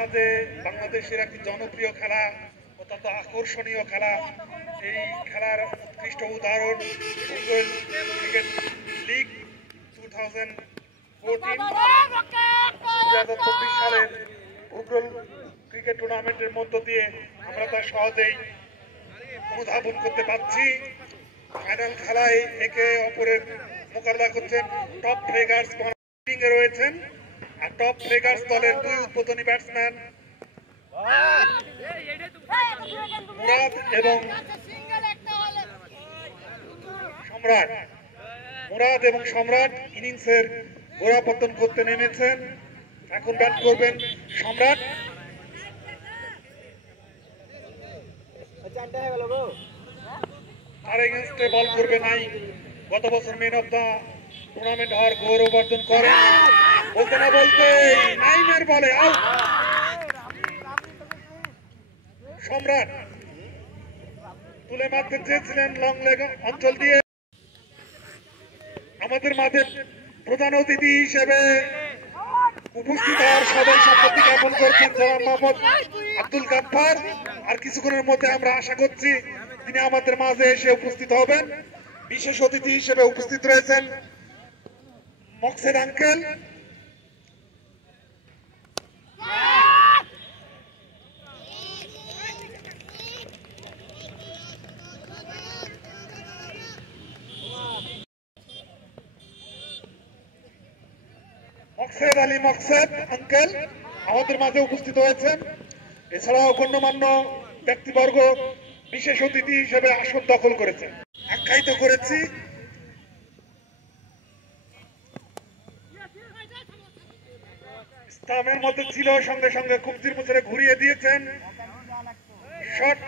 মাঝে বাংলাদেশের একটি জনপ্রিয় খেলা, অত্যন্ত আকর্ষণীয় খেলা। এই খেলার উৎকৃষ্ট উদাহরণ উগল ক্রিকেট লিগ 2024 সালের উগল ক্রিকেট টুর্নামেন্টের মধ্য দিয়ে আমরা তা সহজেই অনুধাবন করতে পারছি। ফাইনাল খেলায় একে অপরের মোকাবিলা করছেন টপ ফ্রেগার্স রয়েছেন, আর টপ ফ্রেগার্স দলের দুই উদ্বোধনী ব্যাটসম্যান মুরাদ এবং সম্রাট ইনিংসের গোড়াপত্তন করতে নেমেছেন। এখন ব্যাট করবেন সম্রাট। তার এগেইনস্টে বল করবে নাই, গত বছর ম্যান অফ দা টুর্নামেন্ট হওয়ার গৌরব অর্জন করেন। বলতে না বলতে নাইমের বলে আউট। সম্রাট তুলে মারতে চেয়েছিলেন লং লেগ অঞ্চল দিয়ে। আমাদের মাঝে প্রধান অতিথি হিসেবে উপস্থিত হওয়ার সবাই সম্পত্তি জ্ঞাপন করছেন জনাব মোহাম্মদ আব্দুল গাফফার। আর কিছুক্ষণের মধ্যে আমরা আশা করছি তিনি আমাদের মাঝে এসে উপস্থিত হবেন। বিশেষ অতিথি হিসেবে উপস্থিত রয়েছেন মকসেদ আঙ্কেল। মকসেদ আলী মকসেদ আঙ্কেল আমাদের মাঝে উপস্থিত হয়েছেন। এছাড়াও গণ্যমান্য ব্যক্তিবর্গ বিশেষ অতিথি হিসেবে আসন দখল করেছেন। আখ্যায়িত করেছি ইসলামের মধ্যে ছিল, সঙ্গে সঙ্গে কুমতির মুচরে ঘুরিয়ে দিয়েছেন। শট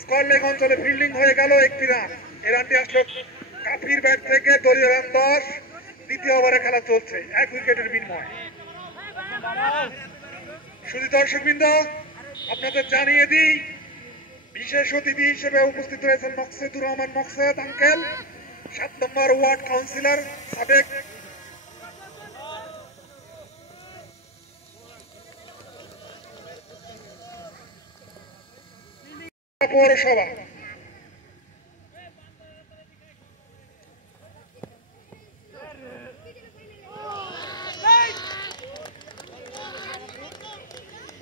স্কোয়ার লেগ অঞ্চলে ফিল্ডিং হয়ে গেল, একটি রান। এই রানটি আসলো কাফির ব্যাট থেকে। দলীয় রান 10। দ্বিতীয় ওভারে খেলা চলছে, 1 উইকেটের বিনিময়ে। শুধু দর্শকবৃন্দ আপনাদের জানিয়ে দিই, বিশেষ অতিথি হিসেবে উপস্থিত রয়েছেন মকসেদুর রহমান মকসেদ আঙ্কেল, 7 নম্বর ওয়ার্ড কাউন্সিলর, সাবেক পৌরসভা।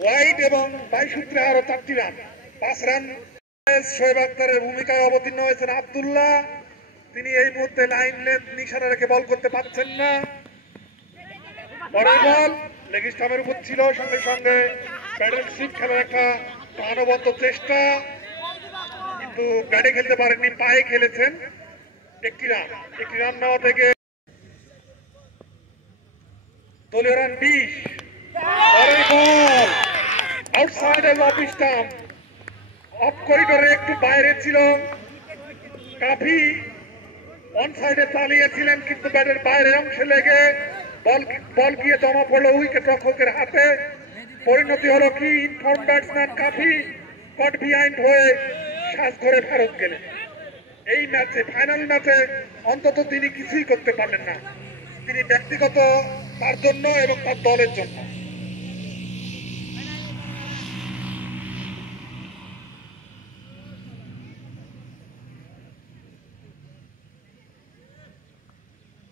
ওয়াইড এবং 22 সূত্রে আরো 4টি রান, 5 রান। শোয়েব আখতারের ভূমিকায় অবতীর্ণ হয়েছেন আব্দুল্লাহ। তিনি এই মুহূর্তে লাইন লেন্থ নিশানা রেখে বল করতে পারছেন না। পরের বল লেগ স্টাম্পের উপর ছিল, সঙ্গে সঙ্গে প্যাডেল শিফট খেলার একটা প্রাণবন্ত চেষ্টা, কিন্তু ব্যাটে খেলতে পারেননি, পায়ে খেলেছেন। একটি রান নেওয়া থেকে দলীয় রান 20। পরের বল আউটসাইড অফ স্টাম্প, অফ করিডোরে একটু বাইরে ছিল। কাফি অন সাইডে চালিয়েছিলেন, কিন্তু ব্যাটের বাইরের অংশে লেগে বল গিয়ে জমা পড়লো উইকেট রক্ষকের হাতে। পরিণতি হলো কি, ইনফর্ম ব্যাটসম্যান কাফি কট বিহাইন্ড হয়ে শ্বাস ধরে ফেরত গেলেন। এই ম্যাচে, ফাইনাল ম্যাচে অন্তত তিনি কিছুই করতে পারলেন না, তিনি ব্যক্তিগত তার জন্য এবং তার দলের জন্য।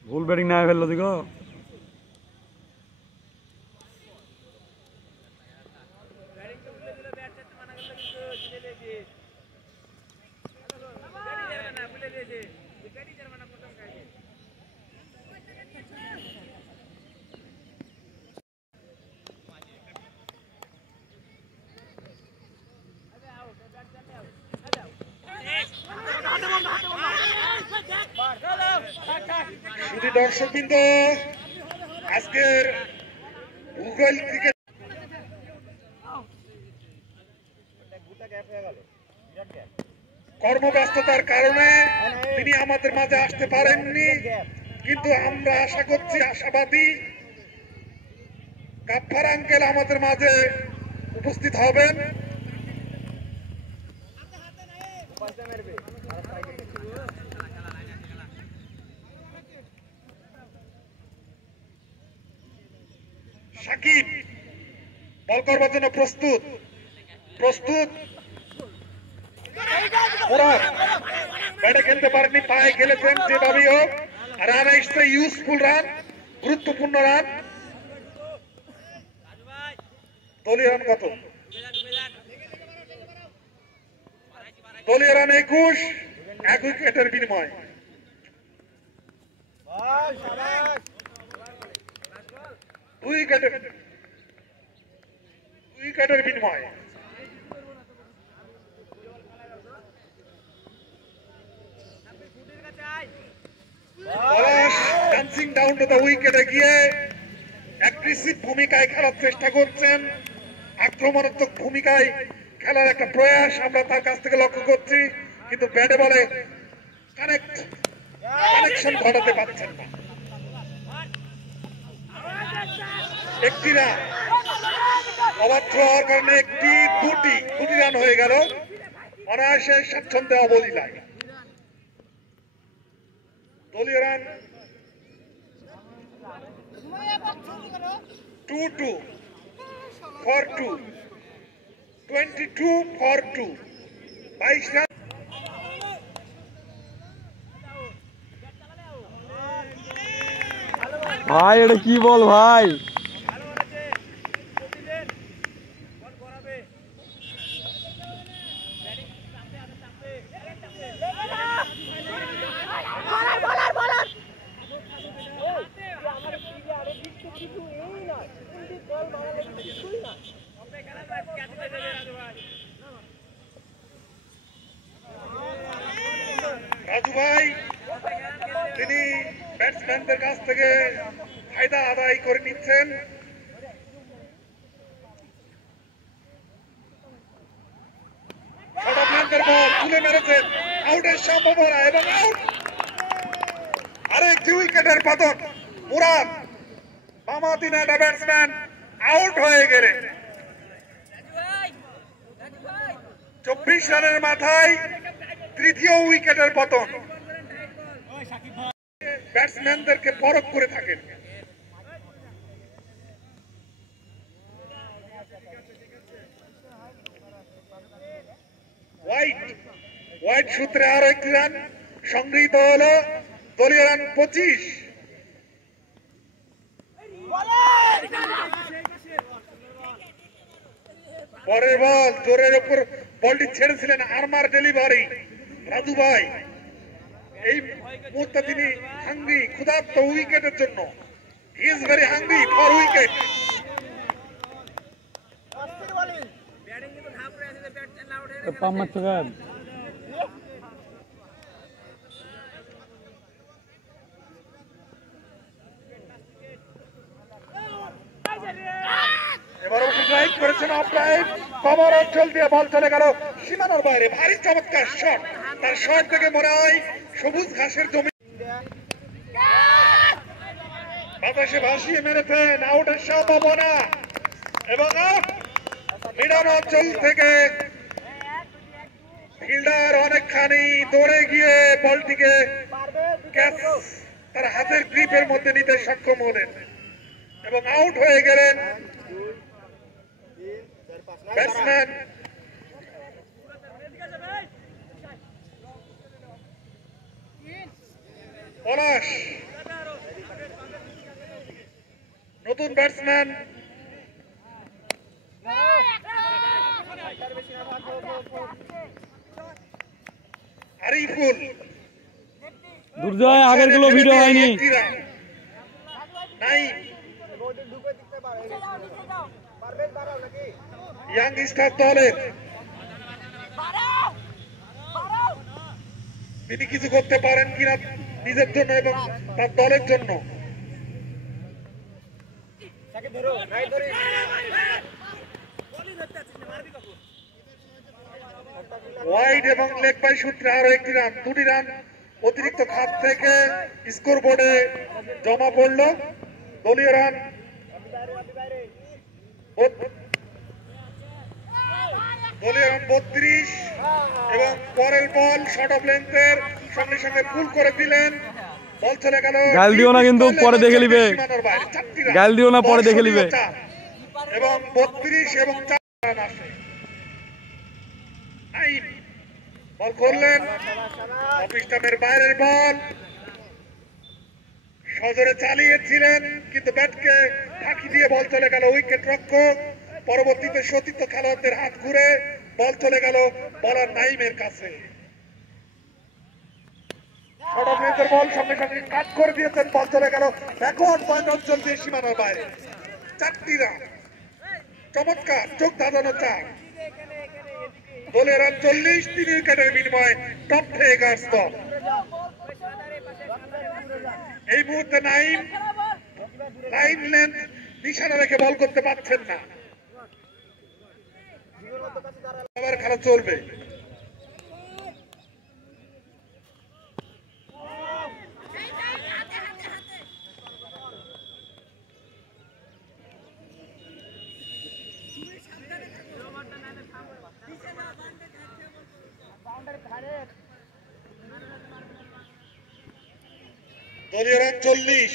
ভুল ব্যাটিং না ফেললো দিগো। শুধু দর্শকবৃন্দ, আজকের উগল ক্রিকেট কর্মব্যস্ততার কারণে তিনি আমাদের মাঝে আসতে পারেননি, কিন্তু আমরা আশা করছি, আশাবাদী গাফফার আঙ্কেল আমাদের মাঝে উপস্থিত হবেন। সাকিব বল করবার জন্য প্রস্তুত প্রস্তুত মুরাদ ব্যাটে খেলতে পারেননি, পায়ে খেলেছেন যেভাবেই হোক। রান এসছে, ইউজফুল রান, গুরুত্বপূর্ণ রান। দলীয় রান কত? দলীয় রান 21, 1 উইকেটের বিনিময়। দুই উইকেটের বিনিময়। ডান্সিং ডাউন টু দ্য উইকেটে গিয়ে অ্যাগ্রেসিভ ভূমিকায় খেলার চেষ্টা করছেন, আক্রমণাত্মক ভূমিকায় খেলার একটা প্রয়াস আমরা তার কাছ থেকে লক্ষ্য করছি, কিন্তু ব্যাটে বলে কানেকশন ঘটাতে পারছেন না। একটি রান অবাধ্য হওয়ার কারণে দুটি রান হয়ে গেল। অনায়াসে স্বাচ্ছন্দ্যে অবলীলায়। দলীয় রান 2-2 for 2, 22 for 2, 22 রান। ভাই এটা কি বল ভাই? রাজু ভাই তিনি ব্যাটসম্যানদের কাছ থেকে ফায়দা আদায় করে নিচ্ছেন। বল তুলে মেরেছেন, আউটের সম্ভাবনা এবং আউট। আরেকটি উইকেটের পতন। মুরাদ বামাতিন একটা ব্যাটসম্যান আউট হয়ে গেলে 24 রানের মাথায় তৃতীয় উইকেটের পতন। ব্যাটসম্যানদেরকে পরখ করে থাকেন। হোয়াইট সূত্রে আরো একটি রান সংগৃহীত হলো। দলীয় রান 25। পরের বল জোরের উপর বলটি ছেড়েছিলেন, আর্মার ডেলিভারি। রাজু ভাই এই মুহূর্তে তিনি হাঙ্গরি, ক্ষুধার্ত উইকেটের জন্য। He is very Hungary for wicket. এবার ড্রাইভ করেছেন অফ ড্রাইভ, কভার অঞ্চল দিয়ে বল চলে গেল সীমানার বাইরে। ভারী চমৎকার শট, তার শট থেকে মনে হয় সবুজ ঘাসের জমি বাতাসে ভাসিয়ে মেরেছেন। আউটের সম্ভাবনা এবং মিডল অঞ্চল থেকে ফিল্ডার অনেকখানি দৌড়ে গিয়ে বলটিকে ক্যাচ তার হাতের গ্রিপের মধ্যে নিতে সক্ষম হলেন এবং আউট হয়ে গেলেন ব্যাটসম্যান। পলাশ নতুন ব্যাটসম্যান। আরিফুল দুর্জয় আগের গুলো ভিডিও হয়নি। নাই ইয়াং স্টার দলের তিনি কিছু করতে পারেন কিনা নিজের জন্য এবং তার দলের জন্য। ওয়াইড এবং লেগ বাই সূত্রে আরো একটি রান, দুটি রান অতিরিক্ত খাত থেকে স্কোর বোর্ডে জমা পড়ল। দলীয় রান 32 এবং পরের বল শর্ট অফ লেন্থের সঙ্গে সঙ্গে পুল করে দিলেন। বল চলে গেল। গাল দিও না কিন্তু পরে দেখে নিবে, গাল দিও না পরে দেখে নিবে। এবং 32 এবং 4 রান আসে। নাইম বল করলেন, অফ স্টাম্পের বাইরের বল, সজোরে চালিয়েছিলেন কিন্তু ব্যাটকে ফাঁকি দিয়ে বল চলে গেল উইকেট রক্ষক। পরবর্তীতে সতীর্থ খেলোয়াড়দের হাত ঘুরে বল চলে গেল বলার নাইমের কাছে। বল সঙ্গে সঙ্গে কাট করে দিয়েছেন, বল চলে গেল ব্যাকওয়ার্ড পয়েন্ট অঞ্চল দিয়ে সীমানার বাইরে। 4টি রান, চমৎকার চোখ ধাঁধানো 4। দলের রান 40, 3 উইকেটের বিনিময়ে টপ ফেগার্স দল। এই মুহূর্তে নাইম লাইন লেন্থ নিশানা রেখে বল করতে পারছেন না, আবার খেলা চলবে। দলীয় রান 40,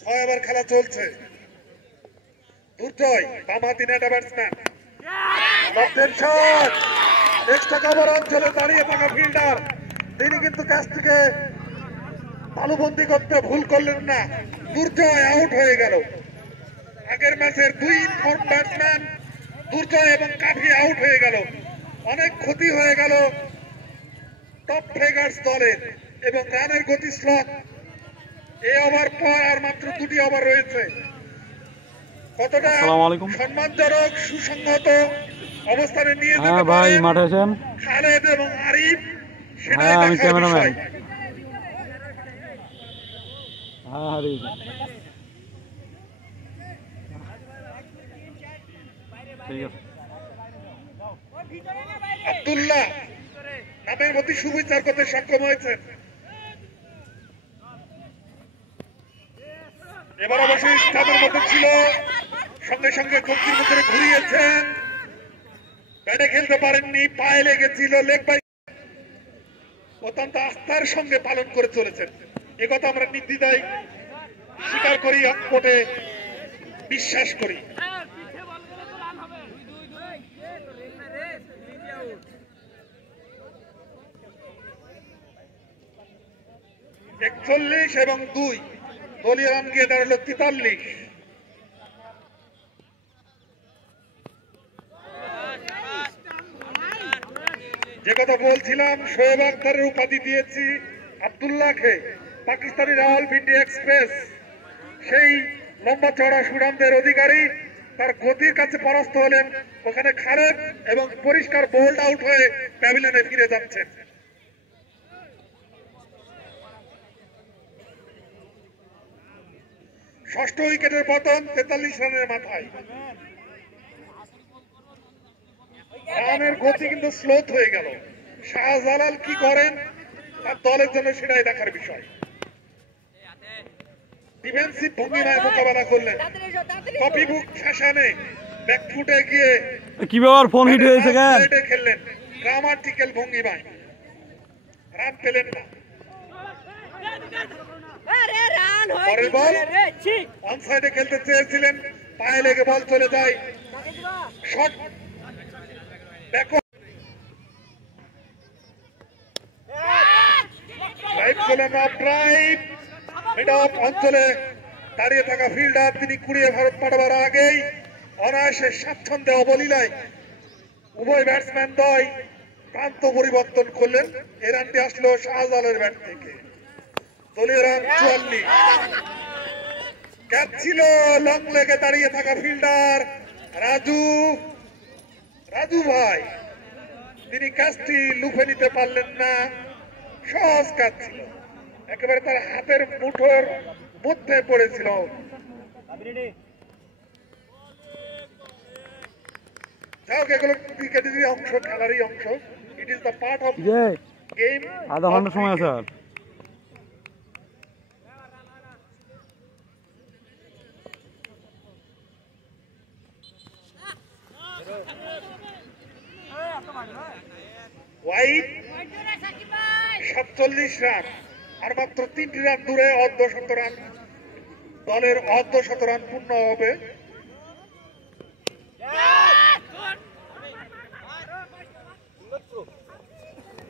6 ওভার খেলা চলছে। দুর্জয় বামহাতি নেটা ব্যাটসম্যান, এক্সট্রা কভার অঞ্চলে দাঁড়িয়ে থাকা ফিল্ডার, তিনি কিন্তু ক্যাচ থেকে তালুবন্দি করতে ভুল করলেন না। দুর্জয় আউট হয়ে গেল। আগের ম্যাচের 2 ইনফর্ম ব্যাটসম্যান দুর্জয় এবং কাফি আউট হয়ে গেল। অনেক ক্ষতি হয়ে গেল টপ ফেগার্স দলের এবং রানের গতি স্লট। এই ওভার পর আর মাত্র 2টি ওভার রয়েছে। কতটা সম্মানজনক সুসংহত অবস্থানে নিয়ে যেতে ভাই পারেন মাঠে আছেন খালেদ এবং আরিফ, সেটাই আমি দেখার ক্যামেরাম্যান। বিষয়। ঠিক আছে। আব্দুল্লাহ নামের প্রতি সুবিচার করতে সক্ষম হয়েছেন। এবার অবশ্যই স্টাম্পের মধ্যে ছিল, সঙ্গে সঙ্গে কবজির ভিতরে ঘুরিয়েছেন, ব্যাটে খেলতে পারেননি, পায়ে লেগেছিল। লেগ বাই অত্যন্ত আস্থার সঙ্গে পালন করে চলেছেন, একথা আমরা নির্দ্বিধায় স্বীকার করি, অকপটে বিশ্বাস করি। একচল্লিশ এবং 2 দলীয় রান গিয়ে দাঁড়ালো 43। যে কথা বলছিলাম, শোয়েব আখতারের উপাধি দিয়েছি আব্দুল্লাহকে, পাকিস্তানি রাওয়ালপিন্ডি এক্সপ্রেস, সেই লম্বা চড়া সুনামদের অধিকারী। তার গতির কাছে পরাস্ত হলেন ওখানে খালেদ এবং পরিষ্কার বোল্ড আউট হয়ে প্যাভিলিয়নে ফিরে যাচ্ছেন। ষষ্ঠ উইকেটের পতন 43 রানের মাথায়। রানের গতি কিন্তু স্লোথ হয়ে গেল। শাহজালাল কি করেন তার দলের জন্য সেটাই দেখার বিষয়। ডিফেন্সিভ ভঙ্গিমায় মোকাবেলা করলেন, কপি বুক ফ্যাশনে ব্যাকফুটে গিয়ে কি ব্যাপার, ফোন হিট হয়েছে কেন? খেললেন গ্রামাটিক্যাল ভঙ্গিমায়, রান পেলেন না। পরের বল অন সাইডে খেলতে চেয়েছিলেন, পায়ে লেগে বল চলে যায় শট অঞ্চলে দাঁড়িয়ে থাকা ফিল্ডার, তিনি কুড়িয়ে ভারত পাঠাবার আগেই অনায়াসে স্বাচ্ছন্দ্যে অবলীলায় উভয় ব্যাটসম্যান দ্বয় প্রান্ত পরিবর্তন করলেন। এই রানটি আসলো শাহজালালের ব্যাট থেকে। দলীয় রান 44। ক্যাচ ছিল লং লেগে দাঁড়িয়ে থাকা ফিল্ডার রাজু ভাই, তিনি ক্যাচটি লুফে নিতে পারলেন না। সহজ ক্যাচ ছিল, একেবারে তার হাতের মুঠোর মধ্যে পড়েছিল। যাই হোক, এগুলো ক্রিকেটেরই অংশ, খেলারই অংশ। It is the part of game. আধা ঘন্টা সময় আছে আর। ওয়াইড 47 রান, আর মাত্র 3টি রান দূরে অর্ধশত রান, দলের অর্ধশত রান পূর্ণ হবে।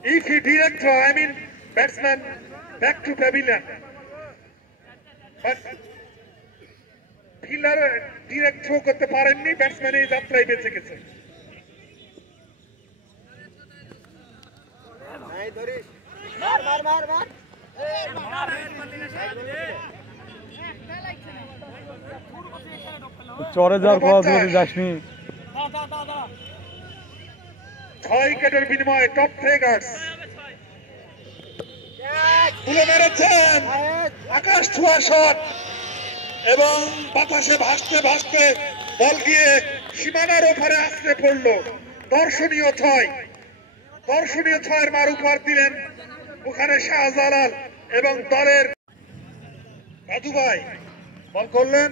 if he direct throw, I mean batsman back to pavilion, but fielder direct throw করতে পারেননি, ব্যাটসম্যান এই যাত্রায় বেঁচে গেছে। চরে যাওয়ার পর যদি যাসনি 6 উইকেটের বিনিময়ে টপ ফ্রেগার্স তুলে মেরেছেন আকাশ ছোঁয়া শট এবং বাতাসে ভাসতে ভাসতে বল গিয়ে সীমানার ওপারে আসতে পড়ল। দর্শনীয় ছয়ের মার উপহার দিলেন ওখানে শাহজালাল এবং দলের রাজু ভাই বল করলেন,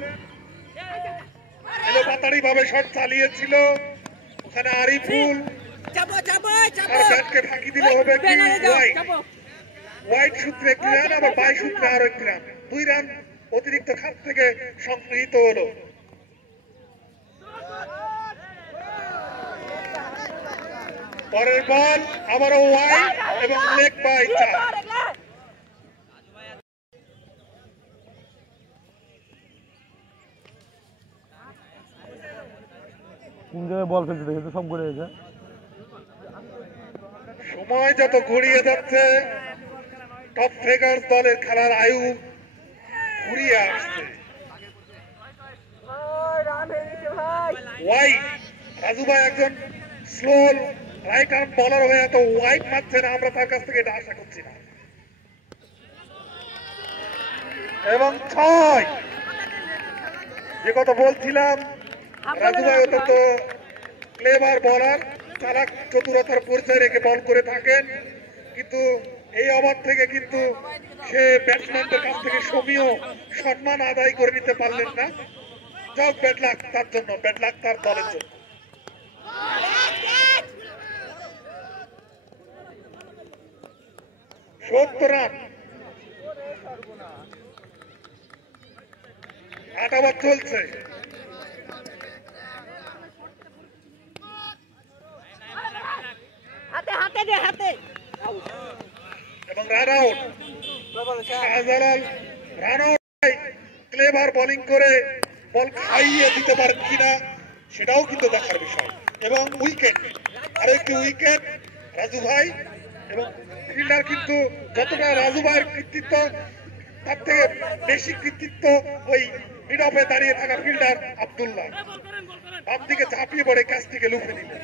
পাতাড়ি ভাবে শট চালিয়েছিল ওখানে আরিফুল, ব্যাটকে ফাঁকি দিলে হবে কি ওয়াইড সূত্রে একটি রান, আবার 22 সূত্রে আরো একটি রান, 2 রান অতিরিক্ত খাত থেকে সংগৃহীত হলো। পরের বল আবারও ওয়াইড এবং লেগ বাই 4। কোন জায়গায় বল ফেলতে দেখে সব ঘুরে গেছে। সময় যত গড়িয়ে যাচ্ছে টপ ফ্রেগার্স দলের খেলার আয়ু ঘুরিয়ে আসছে। ওয়াইড রাজু ভাই একজন স্লো রাইট আর্ম বলার হয়ে এত ওয়াইড মারছে না, আমরা তার কাছ থেকে এটা আশা করছি না। এবং 6 যে কথা বলছিলাম, রাজু ভাই অত্যন্ত ক্লেভার বলার, চালাক চতুরতার পরিচয় রেখে বল করে থাকেন, কিন্তু এই ওভার থেকে কিন্তু সে ব্যাটসম্যানদের কাছ থেকে সমীহ সম্মান আদায় করে নিতে পারলেন না। যাক, ব্যাড লাক তার জন্য, ব্যাড লাক তার দলের জন্য। রান 8 ওভার চলছে। এবং run out, Shahjalal run out. Clever bowling করে বল খাইয়ে দিতে পারেন কিনা সেটাও কিন্তু দেখার বিষয়। এবং উইকেট, আরো একটি উইকেট রাজু ভাই, এবং ফিল্ডার কিন্তু যতটা রাজু ভাইয়ের কৃতিত্ব তার থেকে বেশি কৃতিত্ব ওই মিড অফে দাঁড়িয়ে থাকা ফিল্ডার আব্দুল্লাহ, বাম দিকে ঝাঁপিয়ে পড়ে ক্যাচ থেকে লুফে নিলেন।